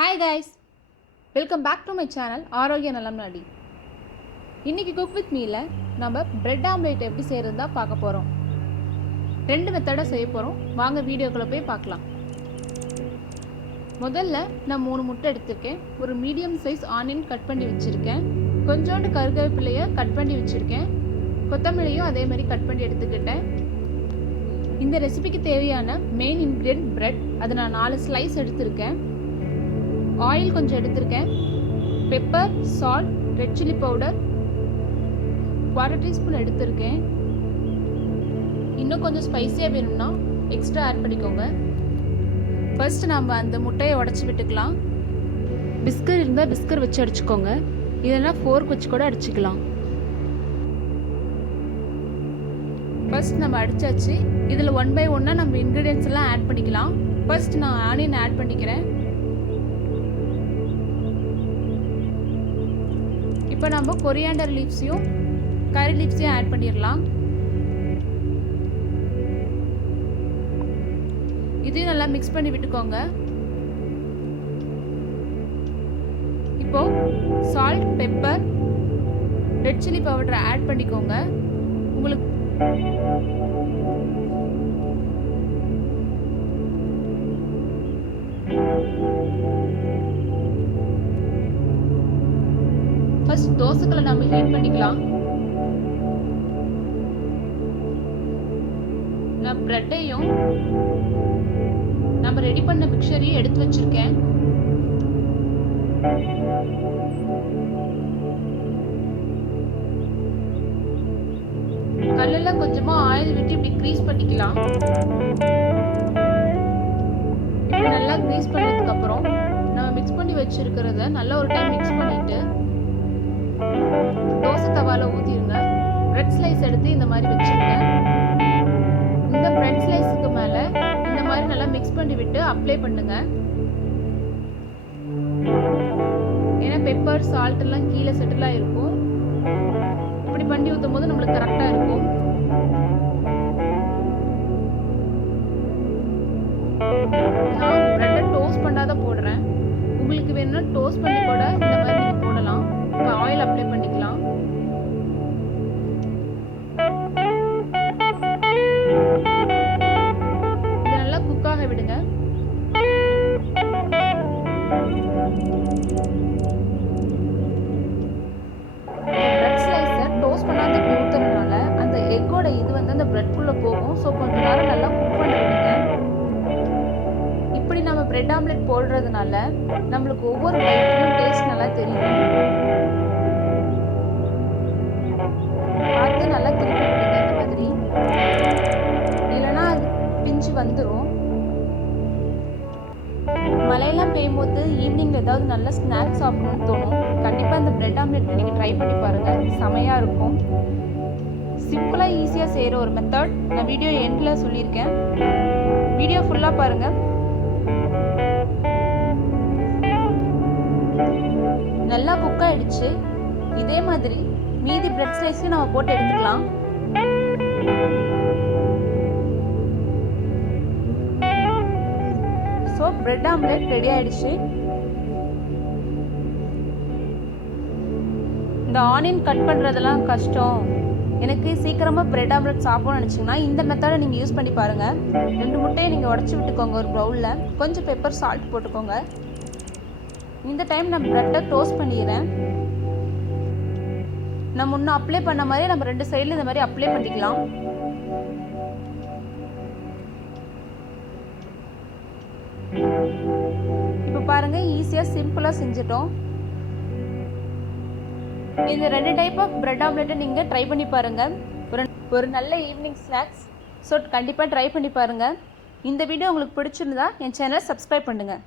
Hi guys, welcome back to my channel ஆரோக்கிய நலம் நாடி. இன்னைக்கு குக் வித் மீல நம்ம பிரெட் ஆம்லேட் எப்படி செய்யறதா பார்க்க போறோம். ரெண்டு மெத்தடா செய்ய போறோம். வாங்க வீடியோக்குள்ள போய் பார்க்கலாம். முதல்ல நான் 3 முட்டை எடுத்துர்க்கேன். ஒரு மீடியம் சைஸ் ஆனியன் கட் பண்ணி வச்சிருக்கேன். கொஞ்சோண்டு கருவேப்பிலையை கட் பண்ணி வச்சிருக்கேன். கொத்தமல்லியும் அதே மாதிரி கட் பண்ணி எடுத்துக்கிட்டேன். இந்த ரெசிபிக்கு தேவையான மெயின் இன்கிரிடியன்ட் பிரெட். அது நான் 4 ஸ்லைஸ் எடுத்துர்க்கேன். ஆயில் கொஞ்சம் எடுத்துர்க்கேன். Pepper, salt, red chilli powder 1/4 teaspoon எடுத்துர்க்கேன். இன்னும் கொஞ்சம் ஸ்பைசியாக வேணும்னா எக்ஸ்ட்ரா ஆட் பண்ணிக்கோங்க. ஃபர்ஸ்ட் நம்ம அந்த முட்டையை உடச்சி விட்டுக்கலாம். பிஸ்கர் இருந்தால் பிஸ்கர் வச்சு அடிச்சுக்கோங்க, இல்லைன்னா ஃபோர்க் வச்சு கூட அடிச்சுக்கலாம். ஃபர்ஸ்ட் நம்ம அடிச்சாச்சு. இதில் 1 by 1 நம்ம இன்க்ரீடியன்ஸ் எல்லாம் ஆட் பண்ணிக்கலாம். ஃபர்ஸ்ட் நான் ஆனியன் ஆட் பண்ணிக்கிறேன். இப்போ நம்ம கொரியாண்டர் லீவ்ஸையும் கரி லீவ்ஸையும் ஆட் பண்ணிடலாம். இதையும் நல்லா மிக்ஸ் பண்ணி விட்டுக்கோங்க. இப்போ சால்ட், பெப்பர், ரெட் சில்லி பவுடரை ஆட் பண்ணிக்கோங்க. உங்களுக்கு ஃபர்ஸ்ட் தோசைகளை நம்ம ஹீட் பண்ணிக்கலாம். நான் பிரெட்டையும் நம்ம ரெடி பண்ண மிக்சரையும் எடுத்து வச்சிருக்கேன். கல்லுல கொஞ்சமா ஆயில் விட்டு இப்படி கிரீஸ் பண்ணிக்கலாம். இப்படி நல்லா கிரீஸ் பண்ணதுக்கு அப்புறம் நம்ம மிக்ஸ் பண்ணி வச்சிருக்கிறத நல்லா ஒரு டைம் மிக்ஸ் பண்ணிட்டு தோசை தவால ஊத்திடுங்க. பிரெட் ஸ்லைஸ் எடுத்து இந்த மாதிரி வச்சுருங்க. இந்த பிரெட் ஸ்லைஸுக்கு மேல இந்த மாதிரி நல்லா மிக்ஸ் பண்ணி விட்டு அப்ளை பண்ணுங்க. ஏன்னா பெப்பர், சால்ட் எல்லாம் கீழே செட்டில் ஆயிருக்கும். இப்படி பண்ணி ஊற்றும் போது நம்மளுக்கு கரெக்டா இருக்கும். நான் பிரெட்டை டோஸ்ட் பண்ணாத போடுறேன். உங்களுக்கு வேணும்னா டோஸ்ட் பண்ணி கூட இந்த மாதிரி நீங்க போடலாம். இப்போ ஆயில் அப்ளை பண்ணிக்கலாம். இது நல்லா குக் ஆக விடுங்க. பிரெட் ஸ்லைஸை டோஸ்ட் பண்ணாத ஊத்துறதுனால அந்த எக்கோட இது வந்து அந்த பிரெட்குள்ள போகும். ஸோ கொஞ்ச நேரம் நல்லா குக் பண்ணி விடுங்க. இப்படி நம்ம பிரெட் ஆம்லெட் போடுறதுனால நம்மளுக்கு ஒவ்வொரு பைட்லையும் டேஸ்ட் நல்லா தெரியும். பார்த்து நல்லா திருப்பி விடுங்க இந்த மாதிரி, இல்லைன்னா அது பிஞ்சு வந்துடும். மழையெல்லாம் பெய்யும்போது ஈவினிங் ஏதாவது நல்ல ஸ்நாக்ஸ் சாப்பிடணும்னு தோணும். கண்டிப்பாக இந்த பிரெட் ஆம்லெட் நீங்கள் ட்ரை பண்ணி பாருங்கள், செமையாக இருக்கும். சிம்பிளாக ஈஸியாக செய்கிற ஒரு மெத்தட் நான் வீடியோ எண்டில் சொல்லியிருக்கேன். வீடியோ ஃபுல்லாக பாருங்கள். நல்லா குக் ஆயிடுச்சு. இதே மாதிரி மீதி பிரெட் ஸ்லைஸையும் நம்ம போட்டு எடுத்துக்கலாம். ஸோ பிரெட் ஆம்லெட் ரெடி ஆயிடுச்சு. இந்த ஆனியன் கட் பண்ணுறதெல்லாம் கஷ்டம், எனக்கு சீக்கிரமாக பிரெட் ஆம்லெட் சாப்பிடணும்னு நினச்சிங்கன்னா இந்த மெத்தடை நீங்கள் யூஸ் பண்ணி பாருங்கள். 2 முட்டையை நீங்கள் உடச்சி விட்டுக்கோங்க. ஒரு பவுலில் கொஞ்சம் பெப்பர், சால்ட் போட்டுக்கோங்க. இந்த டைம் நான் பிரெட்டை டோஸ்ட் பண்ணிடுறேன். நம்ம முன்ன அப்ளை பண்ண மாதிரி நம்ம 2 சைடில் இந்த மாதிரி அப்ளை பண்ணிக்கலாம். இப்போ பாருங்க, ஈஸியாக சிம்பிளாக செஞ்சிட்டோம். இந்த 2 டைப் ஆஃப் பிரெட் ஆம்லெட்டை நீங்கள் ட்ரை பண்ணி பாருங்கள். ஒரு நல்ல ஈவினிங் ஸ்நாக்ஸ். ஸோ கண்டிப்பாக ட்ரை பண்ணி பாருங்கள். இந்த வீடியோ உங்களுக்கு பிடிச்சிருந்தா என் சேனலை சப்ஸ்கிரைப் பண்ணுங்கள்.